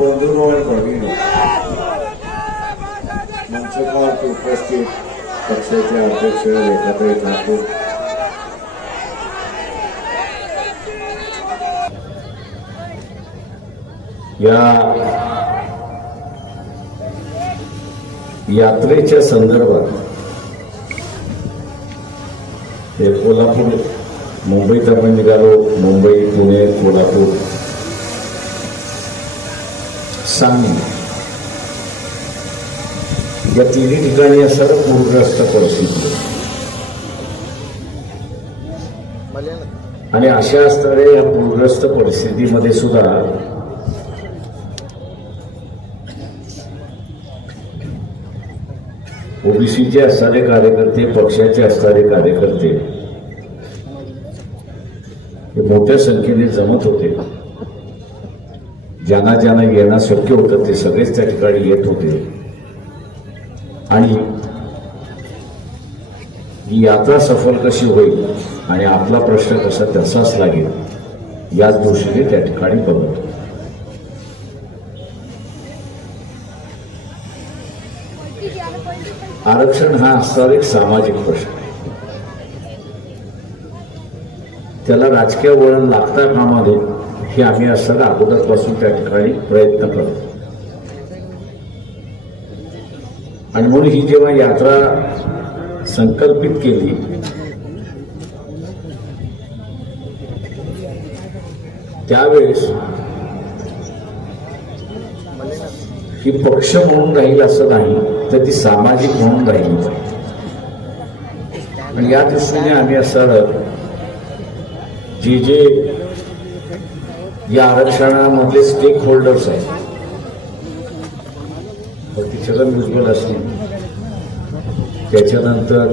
बंधुओं और भगिनींनो, मंचावर उपस्थित पक्षाचे अध्यक्ष रेखाताई ठाकूर, या यात्रेच्या संदर्भात कोल्हापूर मुंबईत आपण निघालो. मुंबई, पुणे, कोल्हापूर, सांगली या तिन्ही ठिकाणी असं पूरग्रस्त परिस्थिती आणि अशा असणाऱ्या या पूरग्रस्त परिस्थितीमध्ये सुद्धा ओबीसीचे असणारे कार्यकर्ते, पक्षाचे असणारे कार्यकर्ते हे मोठ्या संख्येने जमत होते. ज्यांना ज्यांना येणं शक्य होतं ते सगळेच त्या ठिकाणी येत होते आणि ही यात्रा सफल कशी होईल आणि आपला प्रश्न कसा तसाच लागेल याच दृष्टीने त्या ठिकाणी बघतो. आरक्षण हा असणारा एक सामाजिक प्रश्न आहे. त्याला राजकीय वळण लागता कामा नये हे आम्ही असताना अगोदरपासून त्या ठिकाणी प्रयत्न करतो. आणि म्हणून ही जेव्हा यात्रा संकल्पित केली त्यावेळेस ही पक्ष म्हणून राहील असं नाही तर ती सामाजिक म्हणून राहील. आणि या दृष्टीने आम्ही असं जे या आरक्षणामधले स्टेक होल्डर्स आहेत, छगन भुजबळ असतील, त्याच्यानंतर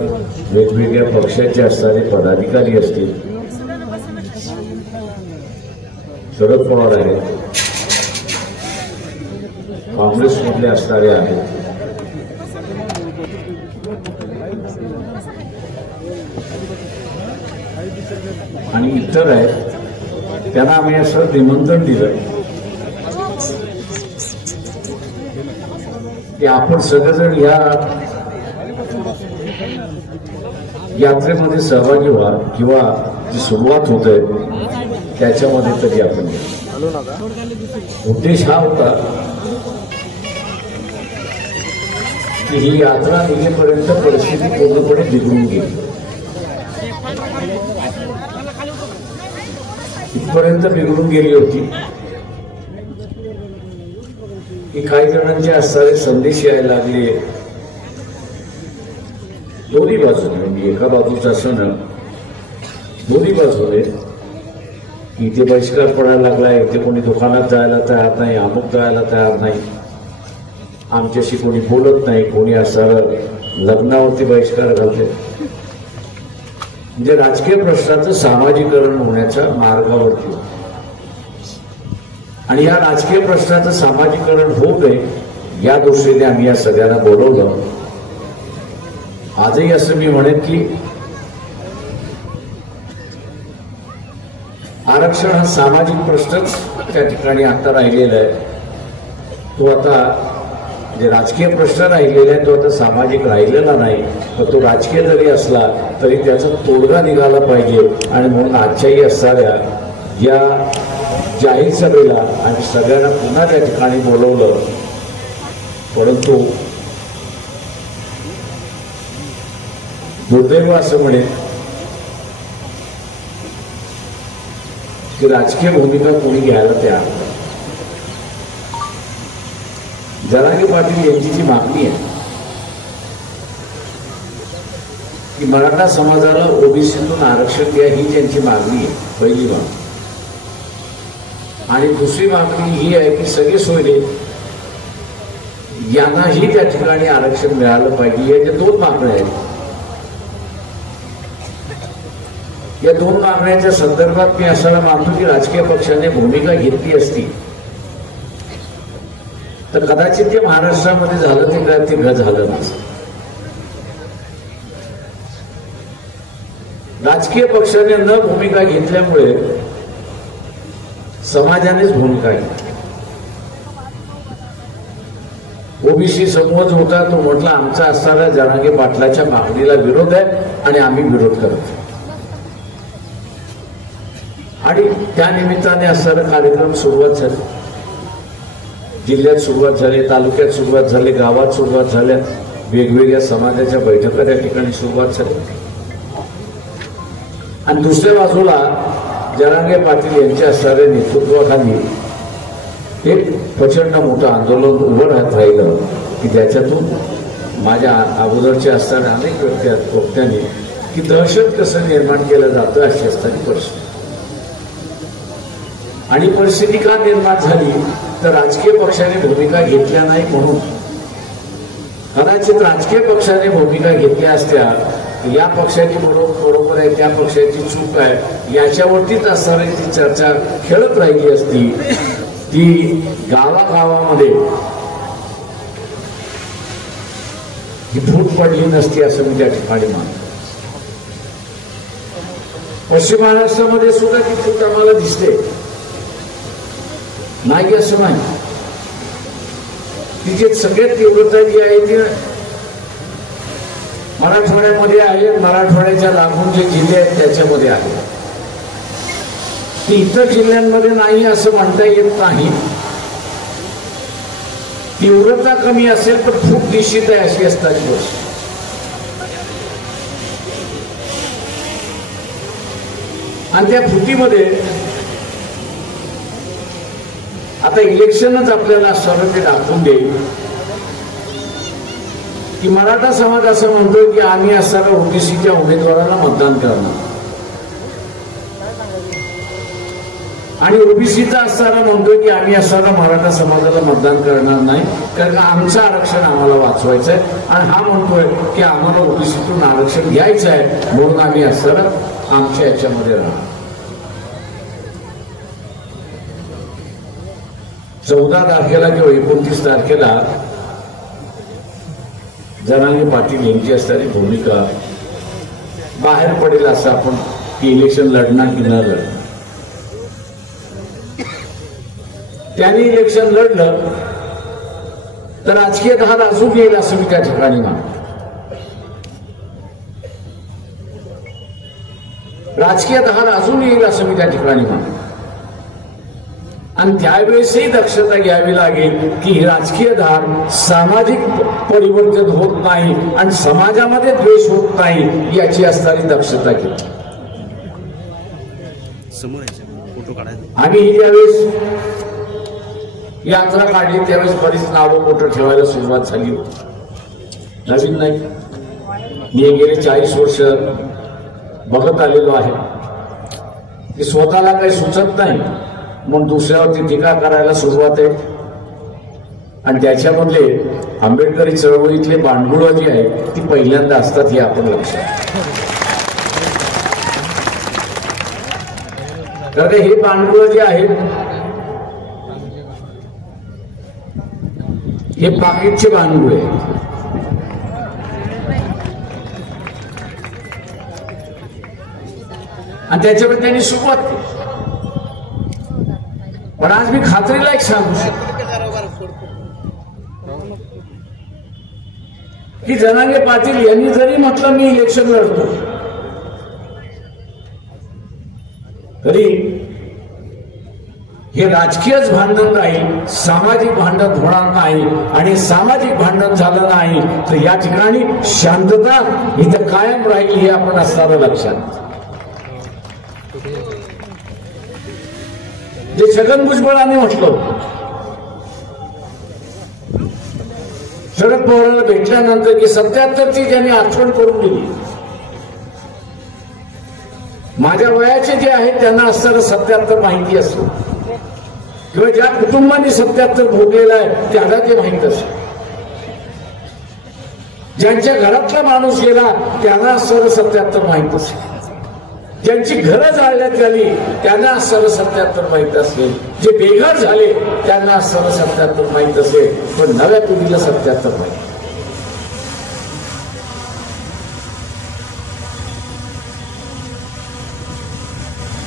वेगवेगळ्या पक्षाचे असणारे पदाधिकारी असतील, शरद पवार आहेत, काँग्रेसमधले असणारे आहेत, आणि इतर आहेत, त्यांना आम्ही असं निमंत्रण दिलं की आपण सगळेजण या यात्रेमध्ये सहभागी व्हा किंवा जी सुरुवात होते त्याच्यामध्ये तरी आपण. उद्देश हा होता की ही यात्रा निघेपर्यंत परिस्थिती पूर्णपणे बिघडून गेली. इथपर्यंत बिघडून गेली होती की काही जणांचे असणारे संदेश यायला लागले दोन्ही बाजूने. म्हणजे एका बाजूचा असं ना दोन्ही बाजूने इथे बहिष्कार पडायला लागलाय, इथे कोणी दुकानात जायला तयार नाही, अमुक जायला तयार नाही, आमच्याशी कोणी बोलत नाही, कोणी असणारं लग्नावरती बहिष्कार घालते. म्हणजे राजकीय प्रश्नाचं सामाजिकरण होण्याच्या मार्गावरती. आणि या राजकीय प्रश्नाचं सामाजिकरण होऊ नये या दृष्टीने आम्ही या सगळ्यांना बोलवलं. आजही असं मी म्हणेन की आरक्षण हा सामाजिक प्रश्नच त्या ठिकाणी आता राहिलेला आहे. तो आता जे राजकीय प्रश्न राहिलेला आहे तो आता सामाजिक राहिलेला नाही. तर तो राजकीय जरी असला तरी त्याचा तोडगा निघाला पाहिजे. आणि म्हणून आजच्याही असणाऱ्या या जाहीर सभेला आणि सगळ्यांना पुन्हा त्या ठिकाणी बोलवलं. परंतु दुर्दैव असं म्हणेल की राजकीय भूमिका कोणी घ्यायला तयार नाही. जरांगे पाटील यांची जी मागणी आहे की मराठा समाजाला ओबीसीतून आरक्षण द्या ही त्यांची मागणी आहे, पहिली मागणी. आणि दुसरी मागणी ही आहे की सगळे सोयरे यांनाही त्या ठिकाणी आरक्षण मिळालं पाहिजे. या ज्या दोन मागण्या आहेत या दोन मागण्यांच्या संदर्भात मी असायला मानतो की राजकीय पक्षाने भूमिका घेतली असती तर कदाचित ते महाराष्ट्रामध्ये झालं ते झालं नसतं. राजकीय पक्षाने न भूमिका घेतल्यामुळे समाजानेच भूमिका घेतली. ओबीसी समूह जो होता तो म्हटला आमचा असणाऱ्या जरांगे पाटलाच्या मागणीला विरोध आहे आणि आम्ही विरोध करतो. आणि त्या निमित्ताने असणारा कार्यक्रम सुरुवात झाली. जिल्ह्यात सुरुवात झाली, तालुक्यात सुरुवात झाली, गावात सुरुवात झाल्या, वेगवेगळ्या समाजाच्या बैठका त्या ठिकाणी सुरुवात झाली. आणि दुसऱ्या बाजूला जरांगे पाटील यांच्या असणाऱ्या नेतृत्वाखाली एक प्रचंड मोठं आंदोलन उभं राहत राहिलं की त्याच्यातून माझ्या अगोदरच्या असताना अनेक वक्त्यांनी की दहशत कसं निर्माण केलं जातं अशी असताना परिस्थिती. आणि परिस्थिती का निर्माण झाली तर राजकीय पक्षाने भूमिका घेतल्या नाही म्हणून. कदाचित राजकीय पक्षाने भूमिका घेतल्या असत्या या पक्षाची बरोबर आहे त्या पक्षाची चूक आहे याच्यावरतीच असणारी ती चर्चा खेळत राहिली असती, ती गावागावामध्ये ही फूट पडली नसती असं मी त्या ठिकाणी मानतो. पश्चिम महाराष्ट्रामध्ये सुद्धा ती फूट आम्हाला दिसते नाही असं नाही. तिची सगळ्यात तीव्रता जी आहे ती मराठवाड्यामध्ये आहे. मराठवाड्याच्या लागून जे जिल्हे आहेत त्याच्यामध्ये आहे. ती इतर जिल्ह्यांमध्ये नाही असं म्हणता येत नाही. तीव्रता कमी असेल तर फूट निश्चित आहे अशी असताना गोष्ट. आणि त्या फुटीमध्ये आता इलेक्शनच आपल्याला सर्व ते दाखवून देईल की मराठा समाज असं म्हणतोय की आम्ही असणाऱ्या ओबीसीच्या उमेदवाराला मतदान करणार आणि ओबीसीचा असणारा म्हणतोय की आम्ही असणारा मराठा समाजाला मतदान करणार नाही कारण आमचं आरक्षण आम्हाला वाचवायचं आहे. आणि हा म्हणतोय की आम्हाला ओबीसीतून आरक्षण घ्यायचं आहे म्हणून आम्ही असणारा आमच्या याच्यामध्ये राहणार. 14 तारखेला किंवा 29 तारखेला जरांगे पाटील यांची असणारी भूमिका बाहेर पडेल असं आपण की इलेक्शन लढणार की न लढणार. त्यांनी इलेक्शन लढलं तर राजकीय धार अजून येईल असं मी त्या ठिकाणी मानतो. राजकीय धार अजून येईल असं मी त्या ठिकाणी मानतो. आणि त्यावेळेसही दक्षता घ्यावी लागेल की ही राजकीय धार सामाजिक परिवर्तन होत नाही आणि समाजामध्ये द्वेष होत नाही याची असणारी दक्षता घेतली. आम्ही ही ज्यावेळेस यात्रा काढली त्यावेळेस बरीच नावं मोठं ठेवायला सुरुवात झाली. नवीन नाही, मी गेले 40 वर्ष बघत आलेलो आहे की स्वतःला काही सुचत नाही मग दुसऱ्यावरती टीका करायला सुरुवात आहे. आणि त्याच्यामधले आंबेडकरी चळवळीतले बांडगुळ जी आहे ती पहिल्यांदा असतात हे आपण लक्षात. कारण हे बांडगुळ जे आहेत हे पाकिटचे बांडगुळ आहेत. आणि त्याच्यावर त्यांनी सुरुवात केली. पण आज मी खात्रीला एक सांगू शकतो की जरांगे पाटील यांनी जरी म्हटलं मी इलेक्शन लढतो तरी हे राजकीयच भांडण राहील, सामाजिक भांडण होणार नाही. आणि सामाजिक भांडण झालं नाही तर या ठिकाणी शांतता इथं कायम राहील हे आपण असणारं लक्षात. जे छगन भुजबळांनी म्हटलं शरद पवारांना भेटल्यानंतर की 77ची ज्यांनी आठवण करून दिली. माझ्या वयाचे जे आहेत त्यांना असणारं 77 माहिती असतं किंवा ज्या कुटुंबांनी 77 भोगलेलं आहे त्याला ते माहीत असतं. ज्यांच्या घरातला माणूस गेला त्यांना असणारं 77 माहीत असतं. ज्यांची घरं जाळण्यात आली त्यांना असणारं 77 माहीत असेल. जे बेघर झाले त्यांना असणारं 77 माहीत असेल. पण नव्या पिढीला 77 माहीत.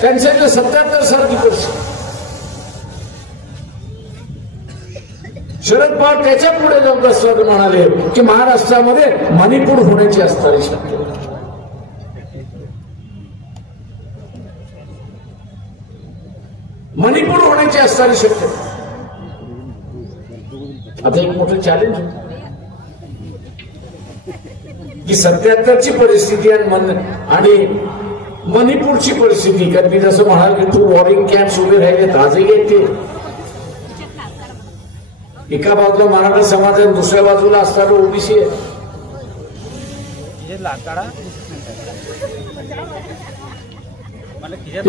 त्यांच्याकडे 77 सारखी परिस्थिती. शरद पवार त्याच्या पुढे जाऊन असं म्हणाले की महाराष्ट्रामध्ये मणिपूर होण्याची असणारी शक्यता, मणिपूर होण्याची असणारी शक्यता. आता एक मोठं चॅलेंज की 77ची परिस्थिती आणि मणिपूरची परिस्थिती. कारण मी जसं म्हणाल की तू वॉरिंग कॅम्प्स उभे राहिले आजही येते. एका बाजूला मराठा समाज आहे, दुसऱ्या बाजूला असणारा ओबीसी आहे.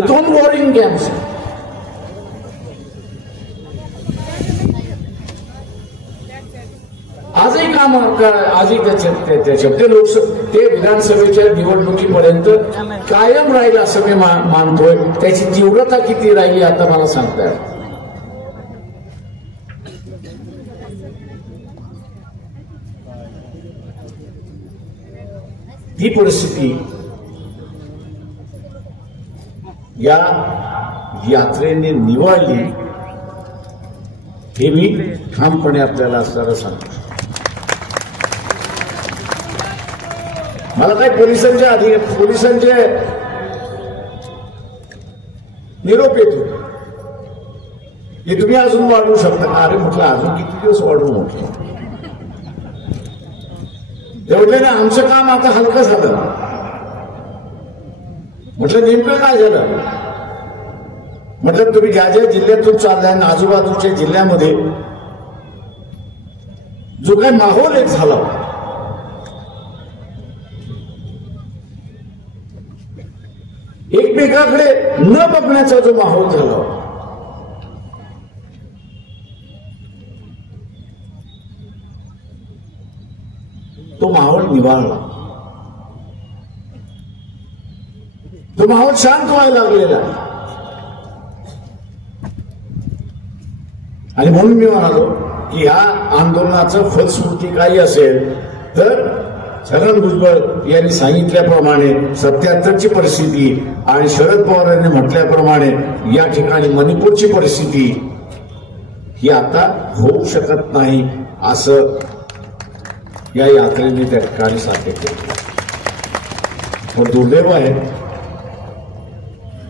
दोन वॉरिंग कॅम्प्स. आजही काम आजही त्याच्यात ते विधानसभेच्या निवडणुकीपर्यंत कायम राहील असं मी मानतोय. त्याची तीव्रता किती राहिली आता मला सांगता येईल. ही परिस्थिती या यात्रेने निवडली हे मी ठामपणे आपल्याला असणारं सांगतो. मला काय पोलिसांचे निरोप येतो की तुम्ही अजून वाढवू शकता. अरे म्हटलं अजून किती दिवस वाढवू म्हटलं. तेवढे ना आमचं काम आता हलकं झालं. म्हटलं नेमकं काय झालं. म्हटलं तुम्ही ज्या ज्या जिल्ह्यातून चाललाय आजूबाजूच्या जिल्ह्यामध्ये जो काही माहोल एक झाला, एकमेकाकडे न बघण्याचा जो माहोल झाला, तो माहोल निवाळला. तो माहोल शांत व्हायला लागलेला. आणि म्हणून मी म्हणालो की ह्या आंदोलनाचं फलश्रुती काही असेल तर छगन भुजबळ यांनी सांगितल्याप्रमाणे 77ची परिस्थिती आणि शरद पवार यांनी म्हटल्याप्रमाणे या ठिकाणी मणिपूरची परिस्थिती ही आता होऊ शकत नाही असं या यात्रेने त्या ठिकाणी साध्य केलं. पण दुर्दैव आहे,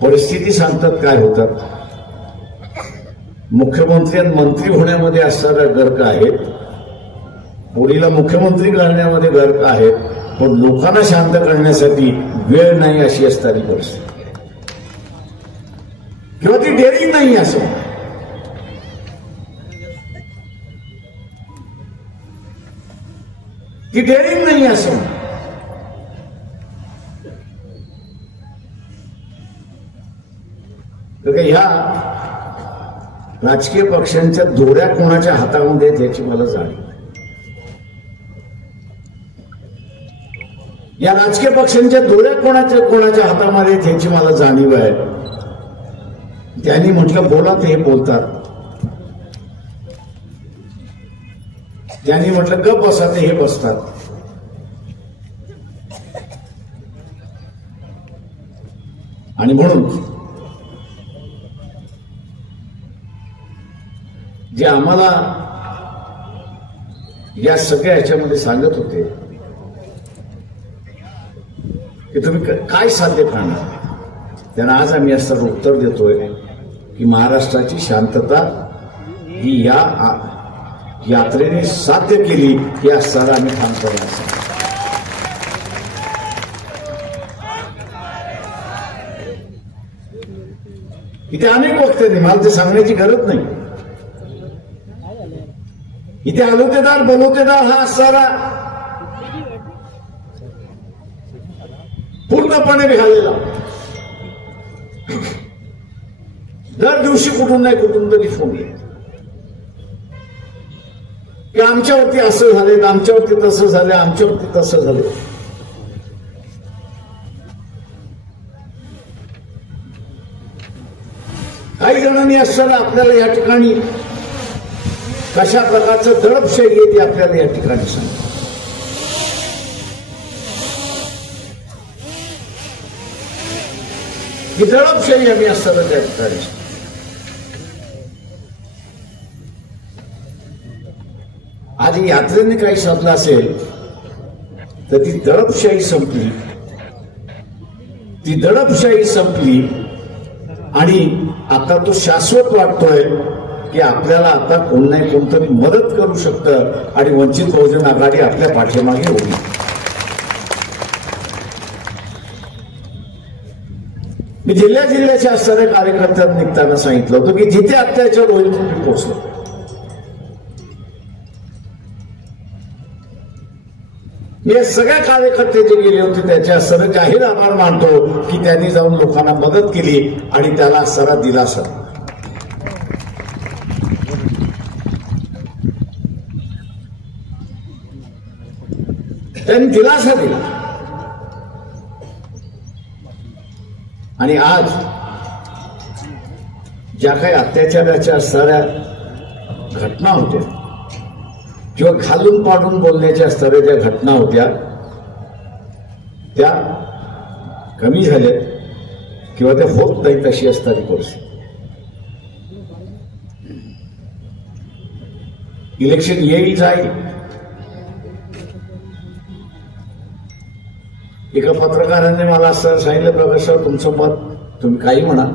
परिस्थिती सांगतात काय होतात. मुख्यमंत्री आणि मंत्री होण्यामध्ये असणारा गर्क आहेत, पुढीला मुख्यमंत्री करण्यामध्ये गर्क आहेत, पण लोकांना शांत करण्यासाठी वेळ नाही अशी असणारी परिस्थिती किंवा ती डेअरिंग नाही असं. ती डेअरिंग नाही असं. तर ह्या राजकीय पक्षांच्या दोऱ्या कोणाच्या हातामध्ये आहेत याची मला जाणीव. या राजकीय पक्षांच्या दोऱ्या कोणाच्या हातामध्ये आहेत याची मला जाणीव आहे. त्यांनी म्हटलं बोला ते हे बोलतात, त्यांनी म्हटलं गप बसा ते हे बसतात. आणि म्हणून जे आम्हाला या सगळ्या ह्याच्यामध्ये सांगत होते की तुम्ही काय साध्य करणार, त्यांना आज आम्ही असं उत्तर देतोय की महाराष्ट्राची शांतता ही या यात्रेने साध्य केली हे असणारा आम्ही काम करणार. इथे अनेक वक्ते मला ते सांगण्याची गरज नाही. इथे आलोतेदार बोलवतेदार हा असणारा पूर्णपणे निघालेला. दर दिवशी कुठून नाही कुठून तरी फोन येईल की आमच्यावरती असं झाले, आमच्यावरती तसं झालं, आमच्यावरती तसं झालं. काही जणांनी असताना आपल्याला या ठिकाणी कशा प्रकारचं दडपशाही आहे ते आपल्याला या ठिकाणी सांग. ही दडपशाही आम्ही असताना त्या ठिकाणी आज यात्रेने काही साधलं असेल तर ती दडपशाही संपली, ती दडपशाही संपली आणि आता तो शाश्वत वाटतोय की आपल्याला आता कोण नाही कोणतरी मदत करू शकतं आणि वंचित बहुजन आघाडी आपल्या पाठीमागे उभी. मी जिल्ह्याच्या असणाऱ्या कार्यकर्त्यांना निघताना सांगितलं होतं की जिथे अत्याचार होईल तिथे पोहोचलो. हे सगळ्या कार्यकर्ते जे गेले होते त्याच्या सर्व जाहीर आभार मानतो की त्यांनी जाऊन लोकांना मदत केली आणि त्याला सारा दिलासा. त्यांनी दिलासा दिला. आणि आज ज्या काही अत्याचाराच्या असणाऱ्या घटना होत्या किंवा घालून पाडून बोलण्याच्या असणाऱ्या ज्या घटना होत्या त्या कमी झाल्या किंवा त्या होत नाही तशी असणारी परिस्थिती. इलेक्शन येईल जाईल. एका पत्रकाराने मला असं सांगितलं, प्रकाश राव तुमचं मत तुम्ही काही म्हणा,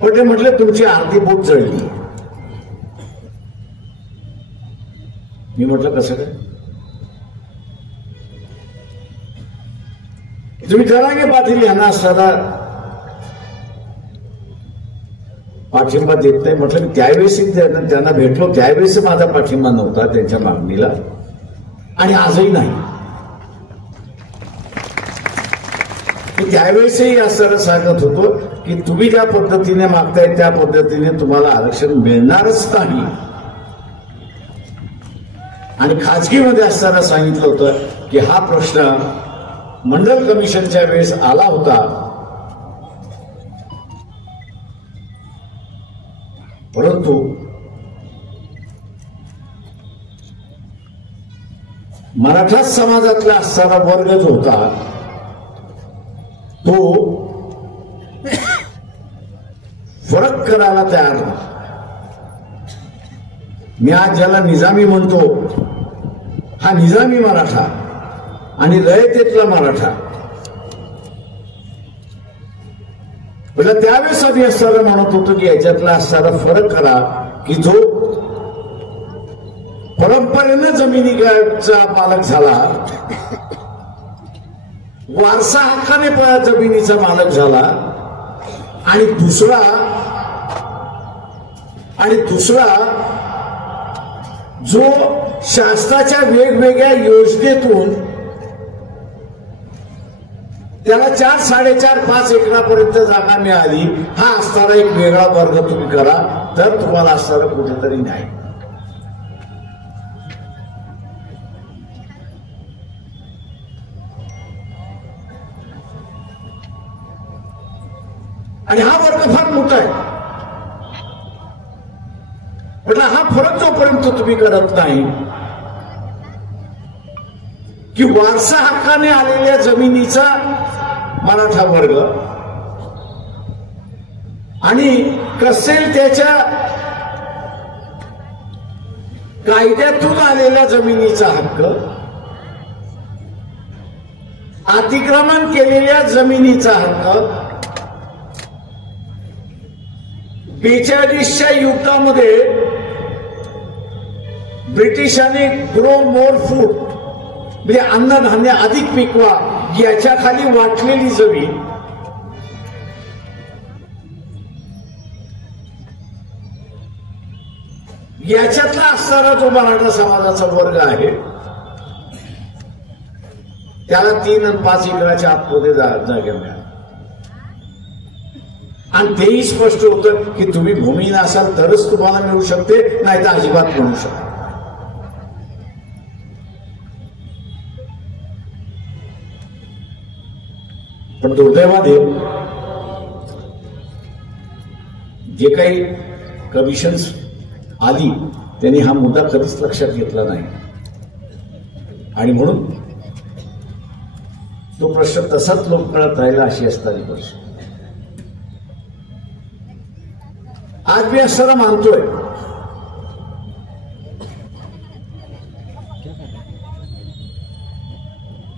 पण ते म्हटलं तुमची अर्धी बोट जळली. मी म्हटलं कसं काय? तुम्ही जरांगे पाटील यांना असताना पाठिंबा देत नाही म्हटलं. त्यावेळेस त्यांना भेटलो त्यावेळेस माझा पाठिंबा नव्हता त्यांच्या मागणीला आणि आजही नाही. त्यावेळेसही असं सांगत होतो की तुम्ही ज्या पद्धतीने मागताय त्या पद्धतीने तुम्हाला आरक्षण मिळणारच नाही. आणि खाजगीमध्ये असताना सांगितलं होतं की हा प्रश्न मंडल कमिशनच्या वेळेस आला होता, परंतु मराठा समाजातला असणारा वर्ग जो होता तो फरक करायला तयार नव्हता. मी आज ज्याला निजामी म्हणतो हा निजामी मराठा आणि रयतेतला मराठा. म्हणजे त्यावेळेस आम्ही असताना म्हणत होतो की याच्यातला असणारा फरक करा की जो परंपरेनं जमिनीचा मालक झाला, वारसा हक्काने जमिनीचा मालक झाला, आणि दुसरा जो शासनाच्या वेगवेगळ्या योजनेतून त्याला 4, 4.5, 5 एकरापर्यंत जागा मिळाली, हा असणारा एक वेगळा वर्ग तुम्ही करा तर तुम्हाला असणारा कुठेतरी नाही. आणि हा वर्ग फार मोठा आहे. म्हटलं हा फरक जोपर्यंत तुम्ही करत नाही की वारसा हक्काने आलेल्या जमिनीचा मराठा वर्ग आणि कसेल त्याच्या कायद्यातून आलेल्या जमिनीचा हक्क, अतिक्रमण केलेल्या जमिनीचा हक्क, 42च्या युद्धामध्ये ब्रिटिशांनी ग्रो मोर फूड म्हणजे अन्नधान्य अधिक पिकवा याच्या खाली वाटलेली जमीन याच्यातला असणारा जो मराठा समाजाचा वर्ग आहे त्याला 3 आणि 5 एकराच्या आतमध्ये जागा मिळाल्या. आणि तेही स्पष्ट होतं की तुम्ही भूमीहीन असाल तरच तुम्हाला मिळू शकते, नाही तर अजिबात मिळू शकते. पण दुर्दैवाने जे काही कमिशन्स आली त्यांनी हा मुद्दा कधीच लक्षात घेतला नाही आणि म्हणून तो प्रश्न तसाच लोटकळत राहिला अशी असणारी परिस्थिती. आज मी असं मानतोय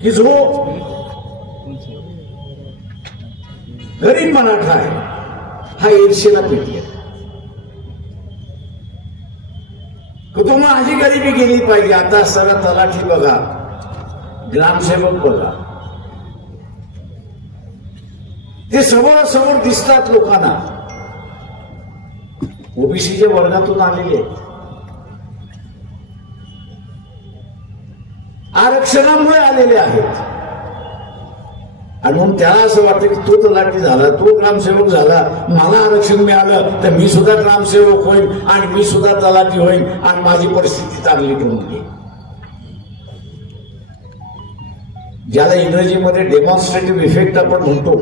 की जो गरीब मराठा आहे हा ईर्षेला पेटी आहे. कुटुंब माझी गरिबी गेली पाहिजे. आता सरळ तलाठी बघा, ग्रामसेवक बघा, ते समोरासमोर दिसतात लोकांना. ओबीसीच्या वर्गातून आलेले आरक्षणामुळे आलेले आहेत. आणि म्हणून त्याला असं वाटतं की तो तलाठी झाला, तो ग्रामसेवक झाला, मला आरक्षण मिळालं तर मी सुद्धा ग्रामसेवक होईल आणि मी सुद्धा तलाठी होईल आणि माझी परिस्थिती चांगली करून घेईल. ज्याला इंग्रजीमध्ये डेमॉन्स्ट्रेटिव्ह इफेक्ट आपण म्हणतो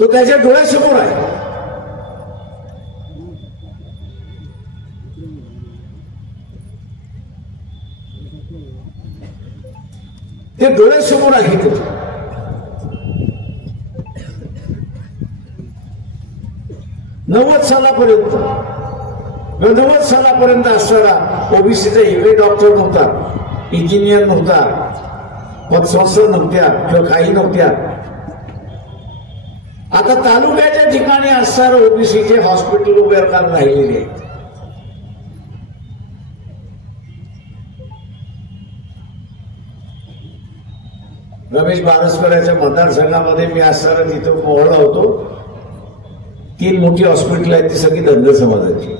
तो त्याच्या डोळ्यासमोर आहे. ते डोळ्यासमोर आहे. 90 सालापर्यंत असणारा ओबीसीचा एकही डॉक्टर नव्हता, इंजिनियर नव्हता, पतसंस्था नव्हत्या किंवा काही नव्हत्या. आता तालुक्याच्या ठिकाणी असणारे ओबीसीचे हॉस्पिटल उभे राहिलेले आहेत. रमेश बारसकरांच्या मतदारसंघामध्ये मी असताना तिथं मोहळा होतो. 3 मोठी हॉस्पिटल आहेत, ती सगळी धनगर समाजाची.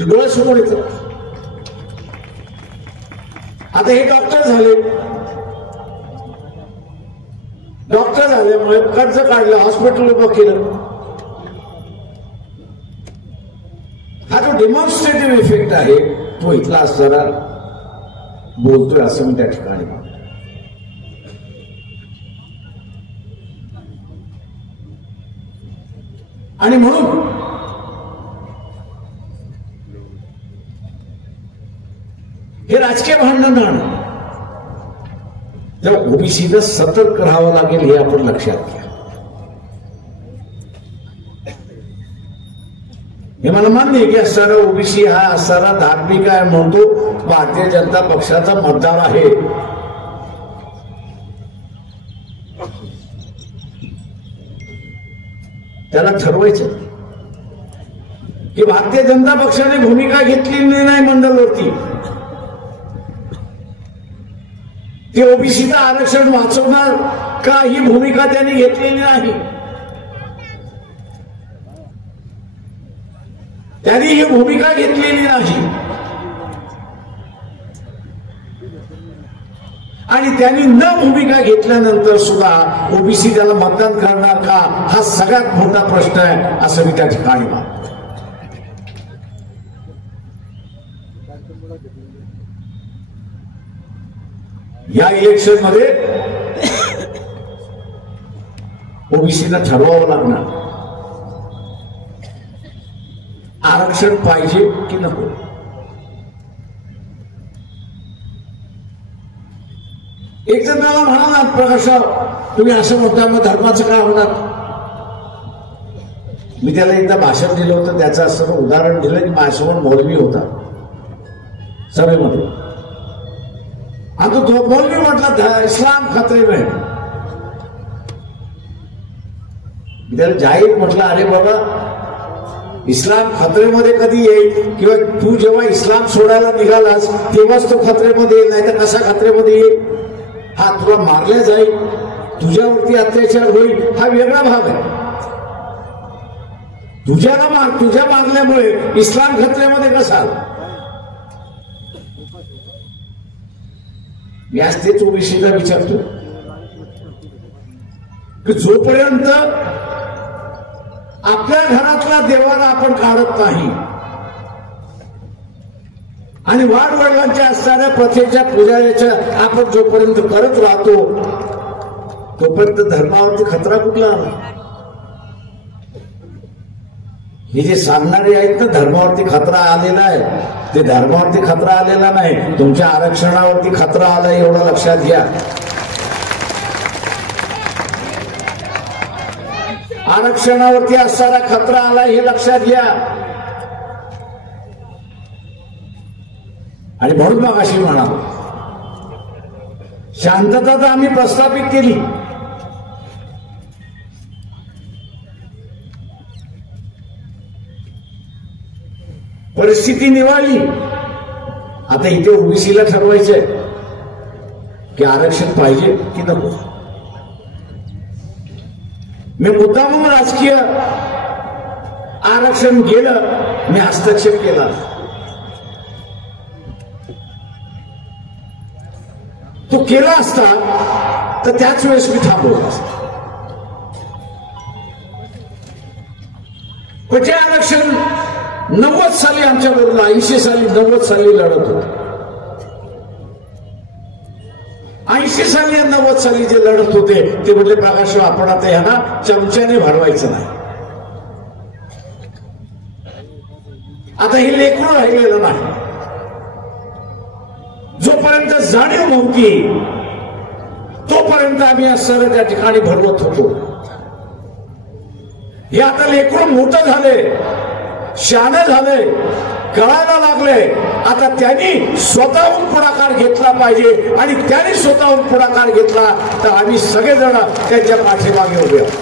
डोळ्यासमोर येतं. आता हे डॉक्टर झाल्यामुळे कर्ज काढलं, हॉस्पिटल उभं केलं. हा जो डेमॉन्स्ट्रेटिव्ह इफेक्ट आहे तो इथला असताना बोलतोय असं मी त्या ठिकाणी. आणि म्हणून हे राजकीय भांडण जर ओबीसीला सतर्क राहावं लागेल हे आपण लक्षात घ्या. हे मला मान्य आहे की असणारा ओबीसी हा असणारा धार्मिक आहे, म्हणतो भारतीय जनता पक्षाचा मतदार आहे. त्याला ठरवायचं की भारतीय जनता पक्षाने भूमिका घेतलेली नाही मंडळवरती. ते ओबीसीचं आरक्षण वाचवणार का ही भूमिका त्यांनी घेतलेली नाही. त्यांनी ही भूमिका घेतलेली नाही आणि त्यांनी न भूमिका घेतल्यानंतर सुद्धा ओबीसी त्याला मतदान करणार का हा सगळ्यात मोठा प्रश्न आहे असं मी त्या ठिकाणी मानतो. या इलेक्शन मध्ये ओबीसीला ठरवावं लागणार आरक्षण पाहिजे की नको. एक जण मला म्हणाला, प्रकाशराव तुम्ही असं म्हणता मग धर्माचं काय होणार. मी त्याला एकदा भाषण दिलं होतं, त्याचं असं उदाहरण दिलं की माझ्यासमोर मौलवी होता सभेमध्ये. आता तो मौलवी म्हटला इस्लाम खतरे में. मी त्याला जाहीर म्हटलं, अरे बाबा इस्लाम खतरेमध्ये कधी येईल किंवा तू जेव्हा इस्लाम सोडायला निघालास तेव्हाच तो खतरेमध्ये येईल, नाही तर कसा खतरेमध्ये येईल. हा तुला मारल्या जाईल, तुझ्यावरती अत्याचार होईल, हा वेगळा भाग आहे. तुझ्या मारल्यामुळे इस्लाम खतरेमध्ये कसा आला. मी आज तेच ओबीसीला विचारतो की जोपर्यंत आपल्या घरातला देवाला आपण काढत नाही आणि वाडवडिलांच्या असणाऱ्या प्रथेच्या पुजाऱ्याच्या आपण जोपर्यंत करत राहतो तोपर्यंत धर्मावरती खतरा कुठला आला. हे जे सांगणारे आहेत ना धर्मावरती खतरा आलेला आहे, ते धर्मावरती खतरा आलेला नाही, तुमच्या आरक्षणावरती खतरा आलाय एवढं लक्षात घ्या. आरक्षणावरती असणारा खतरा आला हे लक्षात घ्या. आणि म्हणून मग अशी म्हणा, शांतता तर आम्ही प्रस्थापित केली, परिस्थिती निवडली. आता इथे ओबीसीला ठरवायचंय की आरक्षण पाहिजे की नको. मी मुद्दाम राजकीय आरक्षण गेलं, मी हस्तक्षेप केला. तो केला असता तर त्याच वेळेस मी थांबवला असता. पण जे आरक्षण 90 साली आमच्या बरोबर, 80 साली 90 साली लढत होते, 80 साली 90 साली जे लढत होते ते म्हटले प्रकाशराव आपण आता ह्यांना चमच्याने भरवायचं नाही. आता हे लेकरू राहिलेलं नाही. जोपर्यंत जाणीव नव्हती तोपर्यंत आम्ही असं त्या ठिकाणी भरवत होतो. हे आता लेकरू मोठं झाले, शहाणे झाले, कळायला लागले. आता त्यांनी स्वतःहून पुढाकार घेतला पाहिजे आणि त्यांनी स्वतःहून पुढाकार घेतला तर आम्ही सगळेजण त्यांच्या पाठीमागे उभे आहोत.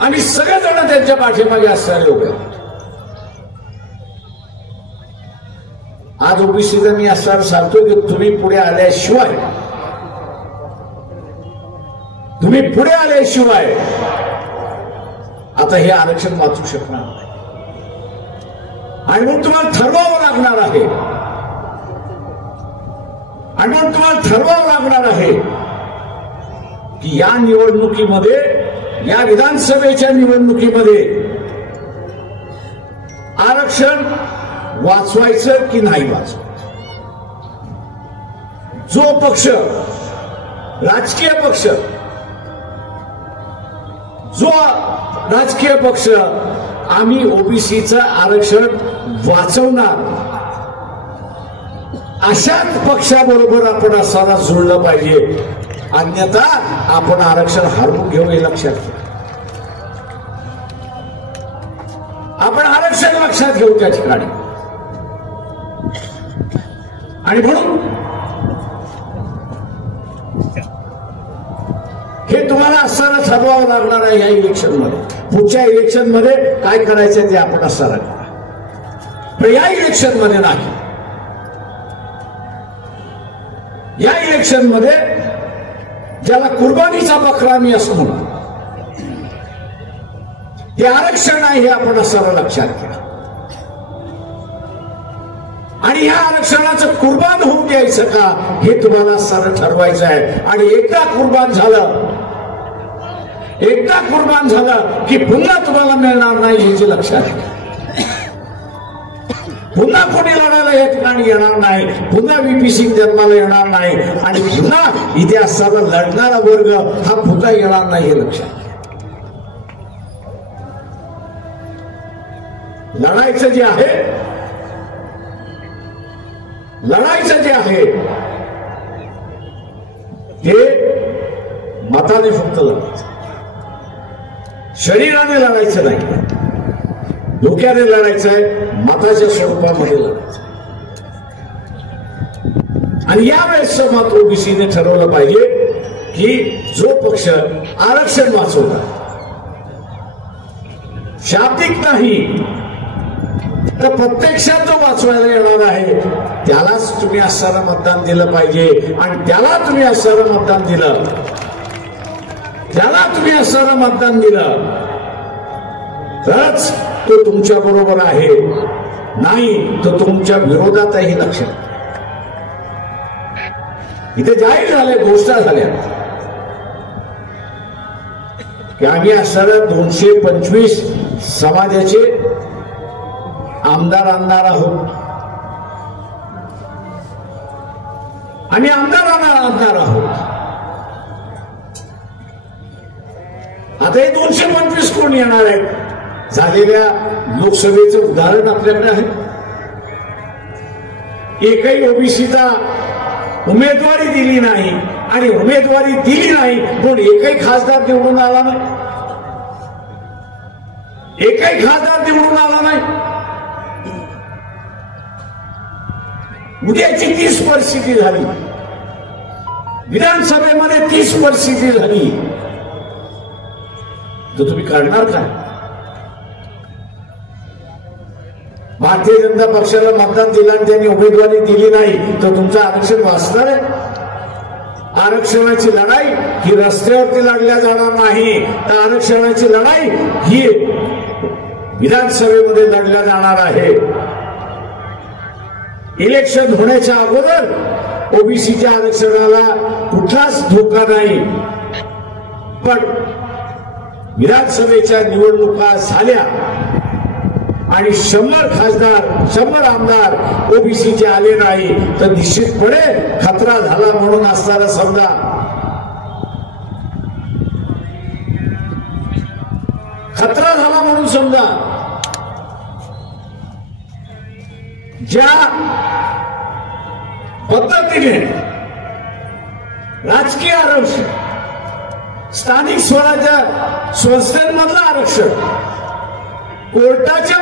आम्ही सगळेजण त्यांच्या पाठीमागे असणारे उभे आहोत. आज ओबीसीचं मी असं सांगतो की तुम्ही पुढे आल्याशिवाय आता हे आरक्षण वाचू शकणार नाही. आणि म्हणून तुम्हाला ठरवावं लागणार आहे, की या निवडणुकीमध्ये, या विधानसभेच्या निवडणुकीमध्ये आरक्षण वाचवायचं की नाही वाचवायचं. जो पक्ष, राजकीय पक्ष आम्ही ओबीसीचं आरक्षण वाचवणार अशाच पक्षाबरोबर आपण असताना जुळलं पाहिजे. अन्यथा आपण आरक्षण हरवून घेऊ हे लक्षात घ्या. आपण आरक्षण लक्षात घेऊ त्या ठिकाणी. आणि म्हणून हे तुम्हाला असताना ठरवावं लागणार आहे. या इलेक्शनमध्ये, पुढच्या इलेक्शनमध्ये काय करायचं ते आपण असताना करा. पण या इलेक्शनमध्ये नाही. या इलेक्शनमध्ये ज्याला कुर्बानीचा बकरा मी असं म्हणतो, हे आरक्षण आहे हे आपण असताना लक्षात घ्या. आणि ह्या आरक्षणाचं कुर्बान होऊ द्यायचं का हे तुम्हाला सारं ठरवायचं आहे. आणि एकदा कुर्बान झालं की पुन्हा तुम्हाला मिळणार नाही हे जे लक्षात घ्या. पुन्हा कोणी लढायला या ठिकाणी येणार नाही, पुन्हा व्हीपी सिंग जन्माला येणार नाही आणि पुन्हा इथे असताना लढणारा वर्ग हा पुन्हा येणार नाही हे लक्षात घ्या. लढायचं जे आहे ते मताने फक्त लढायचं, शरीराने लढायचं नाही, डोक्याने लढायचंय, मताच्या स्वरूपामध्ये लढायचं. आणि यावेळेसचं मत ओबीसीने ठरवलं पाहिजे की जो पक्ष आरक्षण वाचवला, शाब्दिक नाही तर प्रत्यक्षात जो वाचवायला येणार आहे त्यालाच तुम्ही असताना मतदान दिलं पाहिजे. आणि त्याला तुम्ही असताना मतदान दिलं तरच तो तुमच्या बरोबर आहे, नाही तर तुमच्या विरोधातही लक्षात. इथे जाहीर झाले, घोषणा झाल्या की आम्ही असणाऱ्या 225 समाजाचे आमदार आणणार आहोत. आम्ही आमदारांना आणणार आहोत. आता हे 225 कोण येणार आहेत? झालेल्या लोकसभेचं उदाहरण आपल्याकडे आहे. एकही ओबीसीचा उमेदवारी दिली नाही, आणि उमेदवारी दिली नाही म्हणून एकही खासदार निवडून आला नाही, एकही खासदार निवडून आला नाही. उद्याची तीच परिस्थिती झाली, विधानसभेमध्ये तीच परिस्थिती झाली तर तुम्ही करणार काय? भारतीय जनता पक्षाला मतदान दिलं आणि त्यांनी उमेदवारी दिली नाही तर तुमचं आरक्षण वाचणार आहे? आरक्षणाची लढाई ही रस्त्यावरती लढल्या जाणार नाही, तर आरक्षणाची लढाई ही विधानसभेमध्ये लढल्या जाणार आहे. इलेक्शन होण्याच्या अगोदर ओबीसीच्या आरक्षणाला कुठलाच धोका नाही, पण विधानसभेच्या निवडणुका झाल्या आणि 100 खासदार 100 आमदार ओबीसीचे आले नाही तर निश्चितपणे खतरा झाला म्हणून असताना समजा खतरा झाला म्हणून समजा. ज्या पद्धतीने राजकीय आरक्षण, स्थानिक स्वराज्य संस्थांमधलं आरक्षण कोर्टाच्या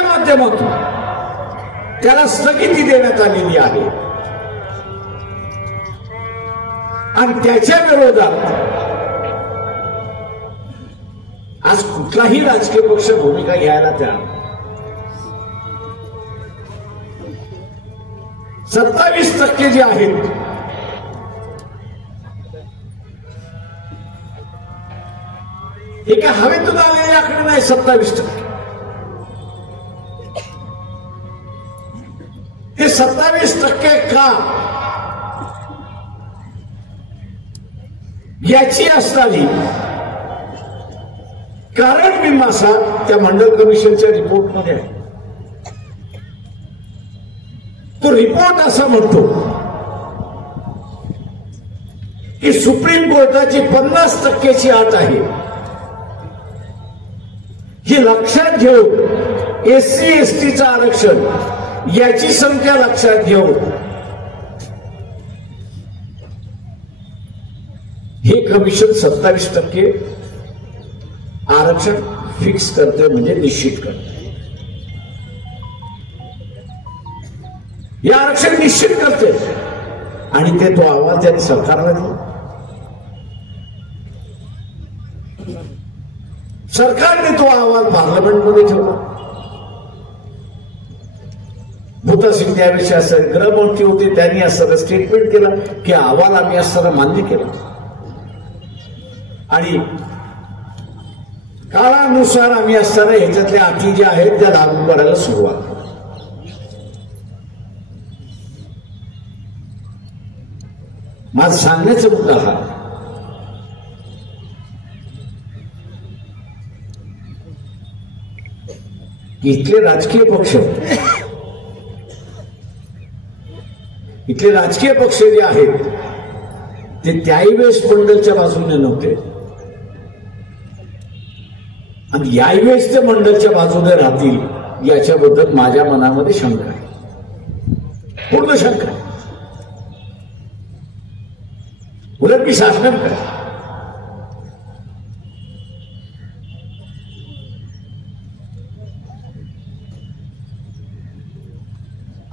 माध्यमातून त्याला स्थगिती देण्यात आलेली आहे आणि त्याच्या विरोधात आज कुठलाही राजकीय पक्ष भूमिका घ्यायला तयार. 27% जे आहेत हे काय हवेतून आलेले आकडे नाही. 27% हे 27% का याची असणारी कारण मीमांसा त्या मंडल कमिशनच्या रिपोर्टमध्ये आहे. तो रिपोर्ट असा म्हणतो की सुप्रीम कोर्टाची 50%ची अट आहे, ही लक्षात घेऊन एससी एसटीचं आरक्षण याची संख्या लक्षात घेऊन हे कमिशन 27% आरक्षण फिक्स करते, म्हणजे निश्चित करते. हे आरक्षण निश्चित करते आणि ते तो अहवाल त्यांनी सरकारला दिला. सरकारने तो अहवाल पार्लमेंटमध्ये ठेवला. भूता सिंग त्यावेळी असताना गृहमंत्री होते, त्यांनी असताना स्टेटमेंट केलं की अहवाल आम्ही असताना मान्य केला आणि काळानुसार आम्ही असताना ह्याच्यातल्या अटी ज्या आहेत त्या लागू करायला सुरुवात केली. माझं सांगण्याचा मुद्दा हा की इथले राजकीय पक्ष जे आहेत ते त्याही वेळेस मंडलच्या बाजूने नव्हते आणि याही वेळेस ते मंडलच्या बाजूने राहतील याच्याबद्दल माझ्या मनामध्ये शंका आहे, पूर्ण शंका आहे. उलट मी शासन काय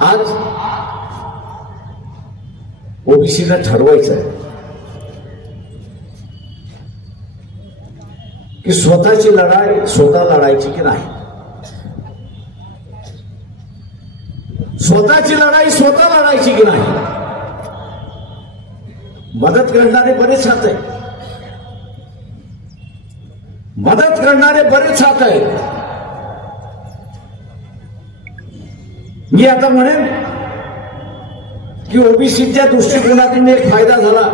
आज ओबीसीला ठरवायचं आहे की स्वतःची लढाई स्वतः लढायची की नाही. स्वतःची लढाई स्वतः लढायची की नाही. मदत करणारे बरेच हात आहेत, मदत करणारे बरेच हात आहेत. मी आता म्हणेन की ओबीसीच्या दृष्टिकोनातून एक फायदा झाला.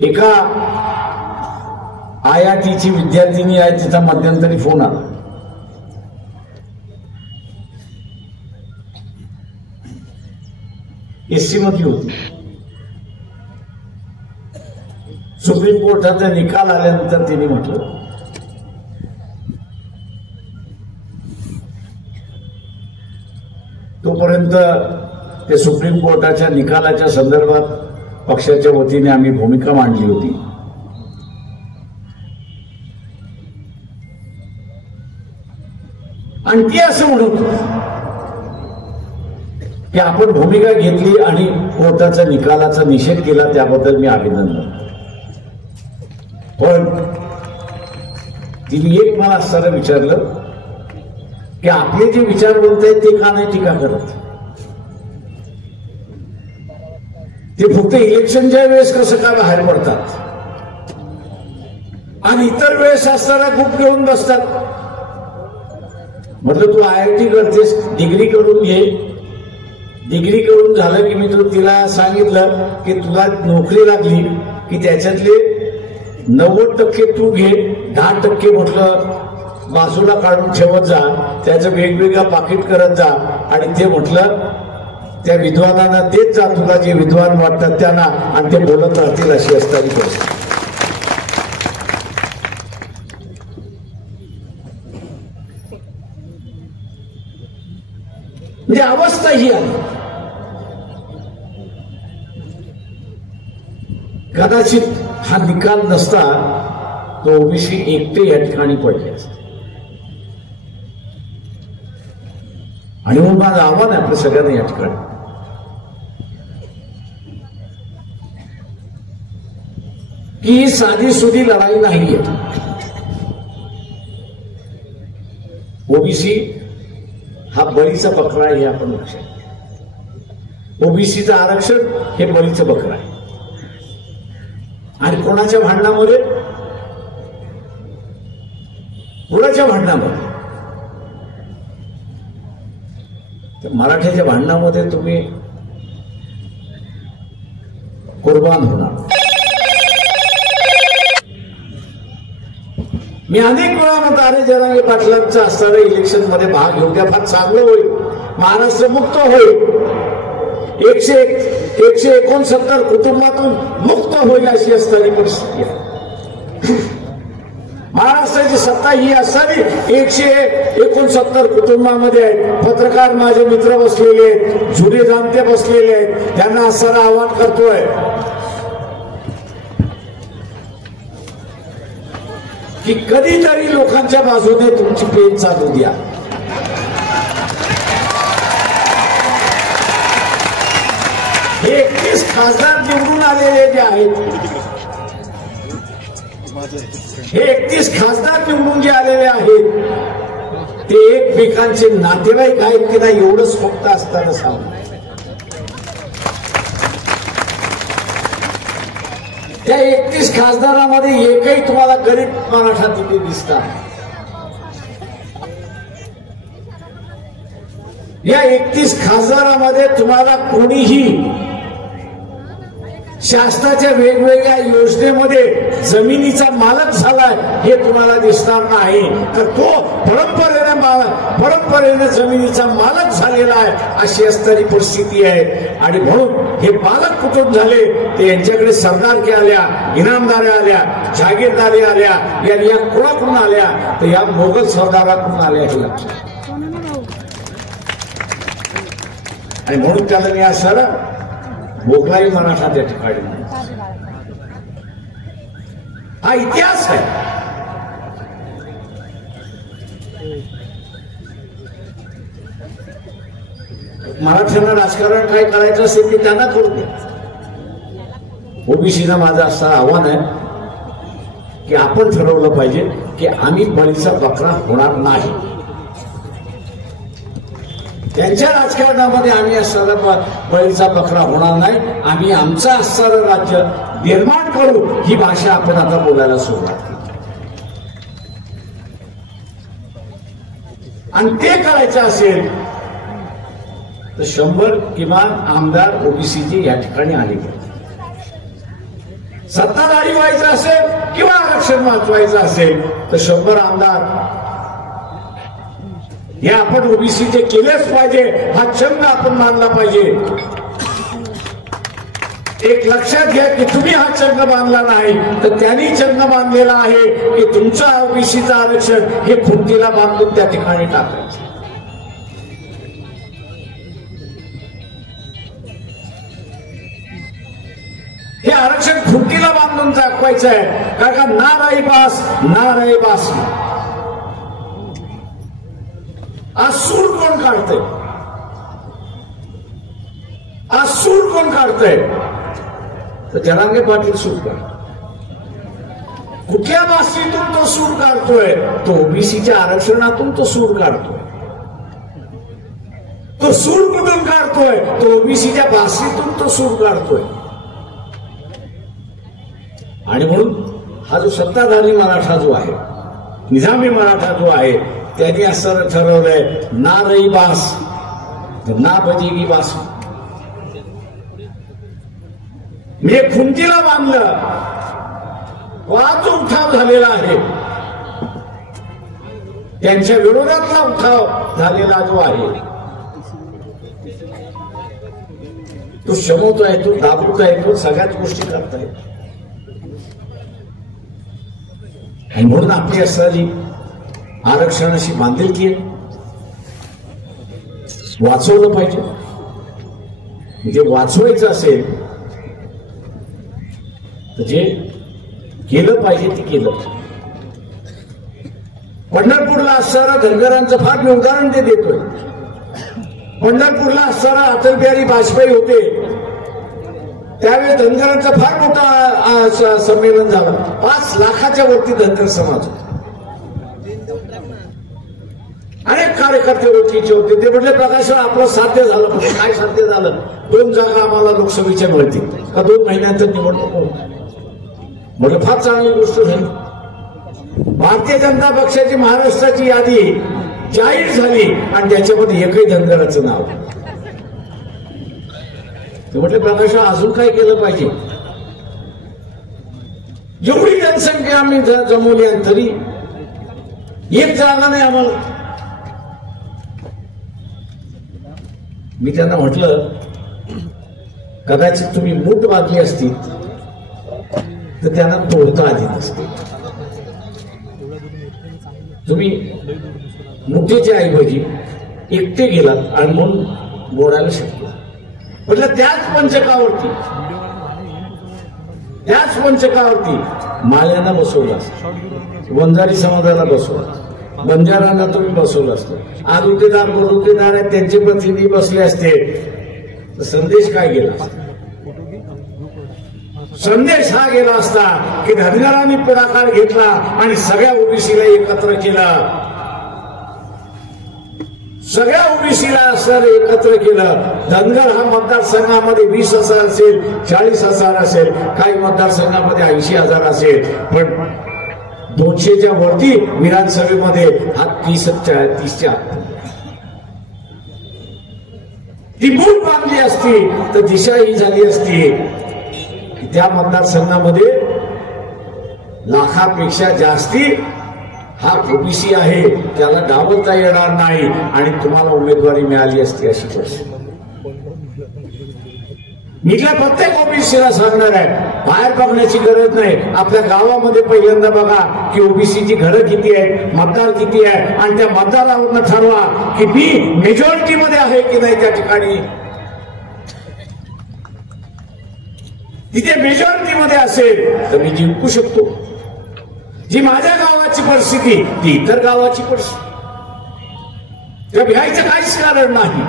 एका आयआयटीची विद्यार्थिनी आहे, तिचा मध्यंतरी फोन आला. एससी मध्ये होती. सुप्रीम कोर्टाचा निकाल आल्यानंतर तिने म्हटलं आतापर्यंत ते सुप्रीम कोर्टाच्या निकालाच्या संदर्भात पक्षाच्या वतीने आम्ही भूमिका मांडली होती. आणि ती असं म्हणत की आपण भूमिका घेतली आणि कोर्टाचा निकालाचा निषेध केला, त्याबद्दल मी अभिनंदन. पण तिने एक मला असताना विचारलं की आपले जे विचार बोलतायत ते का नाही टीका करत? ते फक्त इलेक्शनच्या वेळेस कसं काय बाहेर पडतात आणि इतर वेळेस असताना खूप घेऊन बसतात. म्हटलं तू IIT करतेस, डिग्री करून घे. डिग्री करून झालं की मी तिला सांगितलं की तुला नोकरी लागली की त्याच्यातले 90% तू घे, 10% म्हटलं बाजूला काढून ठेवत जा, त्याचं वेगवेगळं पाकिट करत जा आणि ते म्हटलं त्या विद्वानांना देत जा, तुला जे विद्वान वाटतात त्यांना, आणि ते बोलत राहतील अशी असणारी परिस्थिती. म्हणजे अवस्था ही आहे. कदाचित हा निकाल नसता तो ओबीसी एकटे या ठिकाणी पडले असते. आणि म्हणून माझं आव्हान आहे आपल्या सगळ्यांना या ठिकाणी की ही साधी सुधी लढाई नाहीये. ओबीसी हा बळीचा बकरा आहे हे आपण लक्षात. ओबीसीचं आरक्षण हे बळीचं बकरा आहे. आणि कोणाच्या भांडणामध्ये? कोणाच्या भांडणामध्ये? मराठ्याच्या भांडणामध्ये तुम्ही कुर्बान होणार. मी अनेक वेळा म्हणतो अरे जरांगे पाटलांचं असणारं इलेक्शन मध्ये भाग घेऊन द्या, फार चांगलं होईल, महाराष्ट्र मुक्त होईल, 169 कुटुंबातून मुक्त होईल अशी असणारी परिस्थिती आहे. महाराष्ट्राची सत्ता ही असावी 169 कुटुंबामध्ये आहेत. पत्रकार माझे मित्र बसलेले आहेत, जुने जाणते बसलेले आहेत, त्यांना असणारं आवाहन करतोय की कधीतरी लोकांच्या बाजूने तुमची पेन चालू द्या. हे 31 खासदार निवडून आलेले जे आहेत, हे 31 खासदार निवडून जे आलेले आहेत ते एकमेकांचे नातेवाईक आहेत की नाही एवढंच फक्त असताना सांगू. त्या 31 खासदारांमध्ये एकही तुम्हाला गरीब मराठा तिथे दिसतात. या 31 खासदारांमध्ये तुम्हाला कोणीही शासनाच्या वेगवेगळ्या योजनेमध्ये जमिनीचा मालक झालाय हे तुम्हाला दिसणार नाही. तर तो परंपरेने जमिनीचा मालक झालेला आहे अशी असणारी परिस्थिती आहे. आणि म्हणून हे मालक कुठून झाले ते यांच्याकडे सरदारकी आल्या, इनामदाऱ्या आल्या, जागीरदारी आल्या, या कोणाकडून आल्या तर या मोगल सरदाराकडून आल्या हे लक्षात. आणि म्हणून त्याला मी असं मोगलाई मराठा त्या ठिकाणी हा इतिहास आहे. मराठ्यांना राजकारण काय करायचं असेल ते त्यांना करू दे. ओबीसीना माझं असं आव्हान आहे की आपण ठरवलं पाहिजे की आम्ही बळीचा बकरा होणार नाही. त्यांच्या राजकारणामध्ये आम्ही असणारा बळीचा बकरा होणार नाही. आम्ही आमचं असणारं राज्य निर्माण करू ही भाषा आपण आता बोलायला सुरुवात केली. आणि ते करायचं असेल तर 100 किमान आमदार ओबीसीचे या ठिकाणी आले पाहिजे. सत्ताधारी व्हायचं असेल किंवा आरक्षण वाचवायचं असेल तर 100 आमदार हे आपण ओबीसीचे केलेच पाहिजे. हा चंग आपण मानला पाहिजे. एक लक्षात घ्या की तुम्ही हा चंग बांधला नाही तर त्यांनी चंग बांधलेला आहे की तुमचं ओबीसीचं आरक्षण हे खुंटीला बांधून त्या ठिकाणी टाकायचं. हे आरक्षण खुंटीला बांधून दाखवायचं आहे, कारण का ना राई बास ना राई बास. आज सूर कोण काढतंय, आज सूर कोण काढतंय, तर जरांगे पाटील सूर काढतो. कुठल्या बासीतून तो सूर काढतोय, तो ओबीसीच्या आरक्षणातून तो सूर काढतोय. तो सूर कुठून काढतोय, तो ओबीसीच्या बासीतून तो सूर काढतोय. आणि म्हणून हा जो सत्ताधारी मराठा जो आहे, निजामी मराठा जो आहे, त्यांनी असं ठरवलंय ना रई बास ना बजेगी बास. म्हणजे खुंटीला बांधलं, वाद उठाव झालेला आहे, त्यांच्या विरोधातला उठाव झालेला जो आहे, तो शमवतोय, तो दाबवतोय, तो सगळ्याच गोष्टी करताय. आणि म्हणून आपली असणारी आरक्षणाशी बांधिलकी वाचवलं पाहिजे. म्हणजे वाचवायचं असेल तर जे केलं पाहिजे ते केलं. पंढरपूरला असणारा धनगरांचं फार मी उदाहरण ते देतोय. पंढरपूरला असणारा अटल बिहारी वाजपेयी होते, त्यावेळी धनगरांचं फार मोठा संमेलन झालं. 5 लाखाच्या वरती धनगर समाज होता. अनेक कार्यकर्ते ओळखीचे होते. ते म्हटले प्रकाशराव आपलं साध्य झालं. म्हणजे काय साध्य झालं, 2 जागा आम्हाला लोकसभेच्या मिळतील का 2 महिन्याचं निवडणूक होईल. म्हटलं फार चांगली गोष्ट झाली. भारतीय जनता पक्षाची महाराष्ट्राची यादी जाहीर झाली आणि त्याच्यामध्ये एकही धनगराचं नाव. ते म्हटले प्रकाशराव अजून काय केलं पाहिजे. जेवढी जनसंख्या आम्ही जमवली तरी एक जागा नाही आम्हाला. मी त्यांना म्हटलं कदाचित तुम्ही मूठ बांधली असती तर त्यांना तोडता आली नसते. तुम्ही मुठीच्या ऐवजी एकटे गेलात आणि म्हणून मोडायला शक्य. म्हटलं त्याच पंचकावरती माळ्यांना बसवलं असतं, वंजारी समाजाला बसवलं, बंजारांना तुम्ही बसवलं असतं. आरुतेदार बरुतेदार आहेत त्यांचे प्रतिनिधी बसले असते तर संदेश काय गेला असता. संदेश हा गेला असता की धनगरांनी पुढाकार घेतला आणि सगळ्या ओबीसीला एकत्र केलं. सगळ्या ओबीसीला असं एकत्र केलं. धनगर हा मतदारसंघामध्ये 20,000 असेल, 40,000 असेल, काही मतदारसंघामध्ये 80,000 असेल, पण 200च्या वरती विधानसभेमध्ये हा 30च्या ती मूळ बांधली असती तर दिशा ही झाली असती. त्या मतदारसंघामध्ये लाखापेक्षा जास्ती हा ओबीसी आहे, त्याला डावलता येणार नाही आणि तुम्हाला उमेदवारी मिळाली असती अशी परिस्थिती. मी प्रत्येक ओबीसीला सांगणार आहे, बाहेर बघण्याची गरज नाही. आपल्या गावामध्ये पहिल्यांदा बघा की ओबीसीची घरं किती आहेत, मतदार किती आहे, आणि त्या मतदारावरनं ठरवा की मी मेजॉरिटीमध्ये आहे की नाही. त्या ठिकाणी तिथे मेजॉरिटीमध्ये असेल तर मी जिंकू शकतो. जी माझ्या गावाची परिस्थिती ती इतर गावाची परिस्थिती, त्या भ्यायचं काहीच कारण नाही.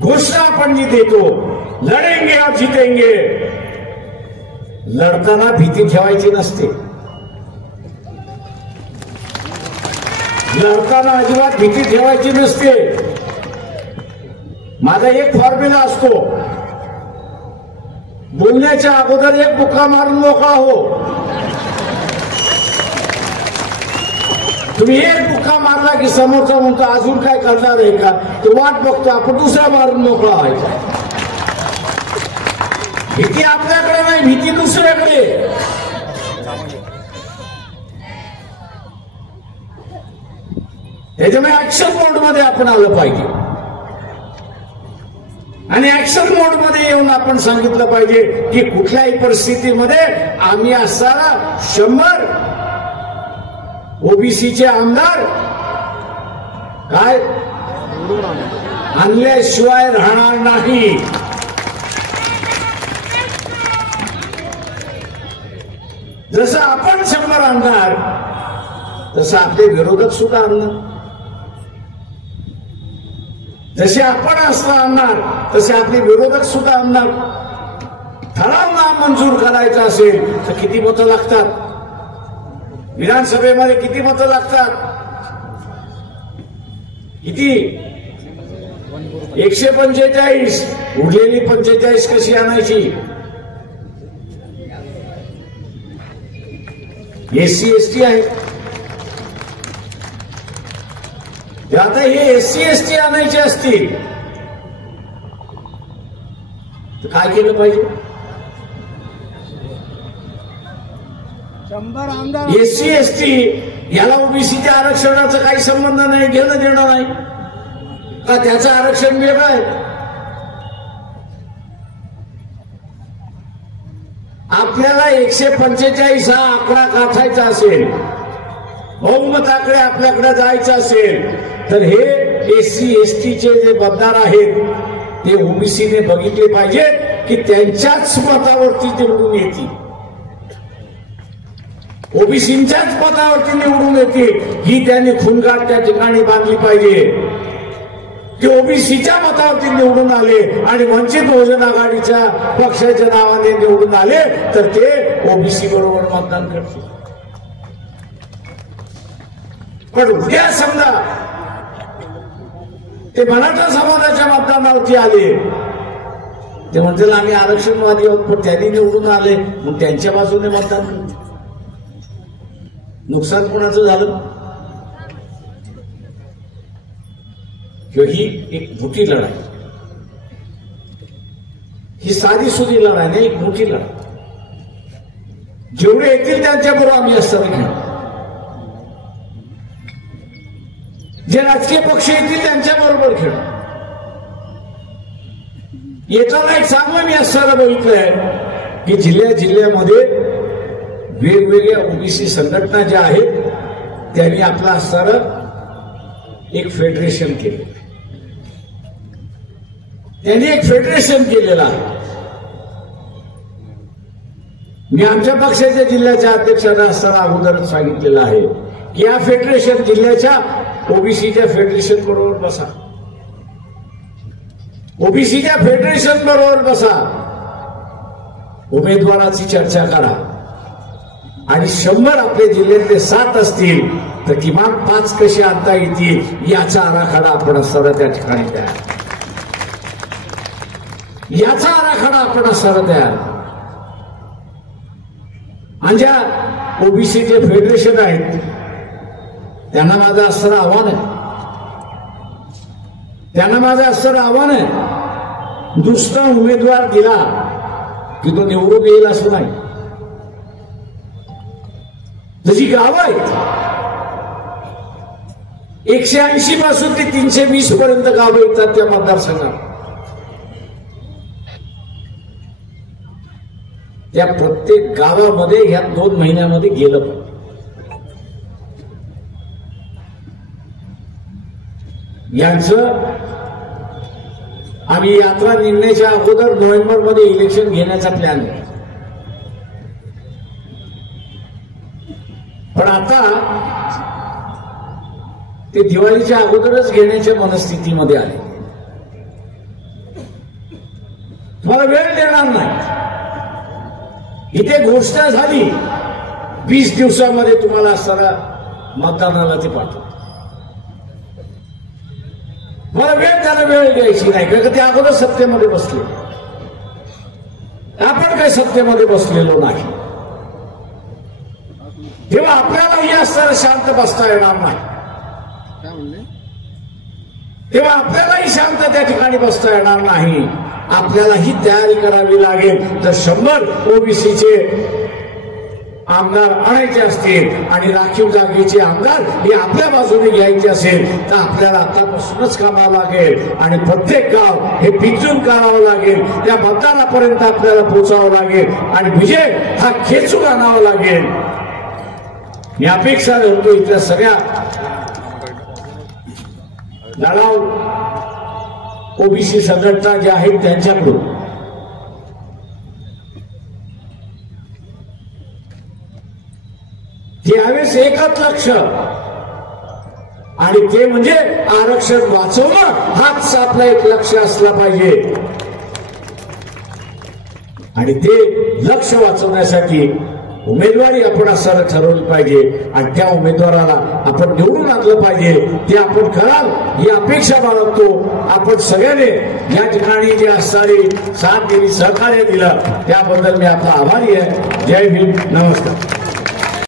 घोषणा आपण जी देतो, लढेंगे और जीतेंगे, लढताना भीती ठेवायची नसते. लढताना अजिबात भीती ठेवायची नसते. माझा एक फॉर्म्युला असतो, बोलण्याच्या अगोदर एक बुक्का मारून मोकळा हो. तुम्ही एक बुक्का मारला की समोरचा म्हणतो अजून काय करणार आहे का, तो वाट बघतो, आपण दुसरा मारून मोकळा व्हायचा. भीती आपल्याकडे नाही, भीती दुसऱ्याकडे. त्याच्यामुळे ऍक्शन मोड मध्ये आपण आलं पाहिजे आणि ऍक्शन मोड मध्ये येऊन आपण सांगितलं पाहिजे की कुठल्याही परिस्थितीमध्ये आम्ही असणारा 100 ओबीसीचे आमदार काय आणल्याशिवाय राहणार नाही. जसं आपण 100 आणणार तसं आपले विरोधक सुद्धा आणणार. जसे आपण असं आणणार तसे आपले विरोधक सुद्धा आणणार. ठराव नामंजूर करायचा असेल तर किती मतं लागतात? विधानसभेमध्ये किती मतं लागतात? किती? 145. उरलेली 45 कशी आणायची? SC ST आहे. आता हे SC ST आणायचे असतील तर काय केलं पाहिजे? 100 आमदार SC ST याला ओबीसीच्या आरक्षणाचा काही संबंध नाही, घेणं देणं नाही का? त्याचं आरक्षण वेगळं आहे. आपल्याला 145 हा आकडा गाठायचा असेल, बहुमताकडे आपल्याकडे जायचं असेल तर हे SC STचे जे मतदार आहेत ते ओबीसीने बघितले पाहिजेत की त्यांच्याच मतावरती निवडून येतील, ओबीसींच्याच मतावरती निवडून येतील ही त्यांनी खूणगाठ त्या ठिकाणी बांधली पाहिजे. ते ओबीसीच्या मतावरती निवडून आले आणि वंचित बहुजन आघाडीच्या पक्षाच्या नावाने निवडून आले तर ते ओबीसी बरोबर मतदान करतील. पण उद्या समजा ते मराठा समाजाच्या मतदानावरती आले, ते म्हणतील आम्ही आरक्षणवादी आहोत, पण त्यांनी निवडून आले मग त्यांच्या बाजूने मतदान करतील. नुकसान कोणाचं झालं? ही एक मोठी लढाई, ही साधी सुधी लढाई नाही, एक मोठी लढाई. जेवढे येतील त्यांच्याबरोबर आम्ही असताना घेऊ, जे राजकीय पक्ष येतील त्यांच्याबरोबर खेळू. येताना एक चांगलं मी असताना बघितलंय की जिल्ह्यामध्ये वेगवेगळ्या ओबीसी संघटना ज्या आहेत त्यांनी आपलं असताना एक फेडरेशन केलं. त्यांनी एक फेडरेशन केलेलं आहे. मी आमच्या पक्षाच्या जिल्ह्याच्या अध्यक्षांना असताना अगोदरच सांगितलेलं आहे की या फेडरेशन जिल्ह्याच्या ओबीसीच्या फेडरेशन बरोबर बसा, ओबीसीच्या फेडरेशन बरोबर बसा, उमेदवाराची चर्चा करा आणि 100 आपल्या जिल्ह्यातले 7 असतील तर किमान 5 कसे आणता येतील याचा आराखडा आपण असताना त्या ठिकाणी तयार, याचा आराखडा आपण असताना तयार. आणि ज्या ओबीसीचे फेडरेशन आहेत त्यांना माझं असताना आव्हान आहे, त्यांना माझं असताना आव्हान आहे, नुसता उमेदवार दिला की तो निवडून येईल असं नाही. जशी गावं आहेत 180 पासून ते 320 पर्यंत गावं येतात त्या मतदारसंघात, त्या प्रत्येक गावामध्ये ह्या 2 महिन्यामध्ये गेलं. यांचं आम्ही यात्रा निघण्याच्या अगोदर नोव्हेंबरमध्ये इलेक्शन घेण्याचा प्लॅन आहे. पण आता ते दिवाळीच्या अगोदरच घेण्याच्या मनस्थितीमध्ये आले. तुम्हाला वेळ देणार नाही. इथे घोषणा झाली 20 दिवसामध्ये तुम्हाला असताना मतदानाला ते पाठवतो. मला त्याला वेळ द्यायची नाही कारण ते अगोदर सत्तेमध्ये बसले, आपण काही सत्तेमध्ये बसलेलो नाही. तेव्हा आपल्यालाही असताना शांत बसता येणार नाही, तेव्हा आपल्यालाही शांत त्या ठिकाणी बसता येणार नाही. आपल्यालाही तयारी करावी लागेल. जर 100 ओबीसीचे आमदार आणायचे असतील आणि राखीव जागेचे आमदार हे आपल्या बाजूने घ्यायचे असेल तर आपल्याला आतापासूनच कामावं लागेल आणि प्रत्येक गाव हे पिंजून काढावं लागेल, त्या मतदारापर्यंत आपल्याला पोहोचावं लागेल आणि विजय हा खेचून आणावा लागेल. मी अपेक्षा धरतो इथल्या सगळ्या लढाऊ ओबीसी संघटना ज्या आहेत त्यांच्याकडून यावेळेस एकच लक्ष, आणि ते म्हणजे आरक्षण वाचवणं हाच आपला एक लक्ष असला पाहिजे. आणि ते लक्ष वाचवण्यासाठी उमेदवारी आपण असं ठरवलं पाहिजे आणि त्या उमेदवाराला आपण निवडून आणलं पाहिजे. ते आपण कराल ही अपेक्षा बाळगतो. आपण सगळ्यांनी या ठिकाणी जे असणारी साथ दिली, सहकार्य दिलं त्याबद्दल मी आपला आभारी आहे. जय भीम, नमस्कार.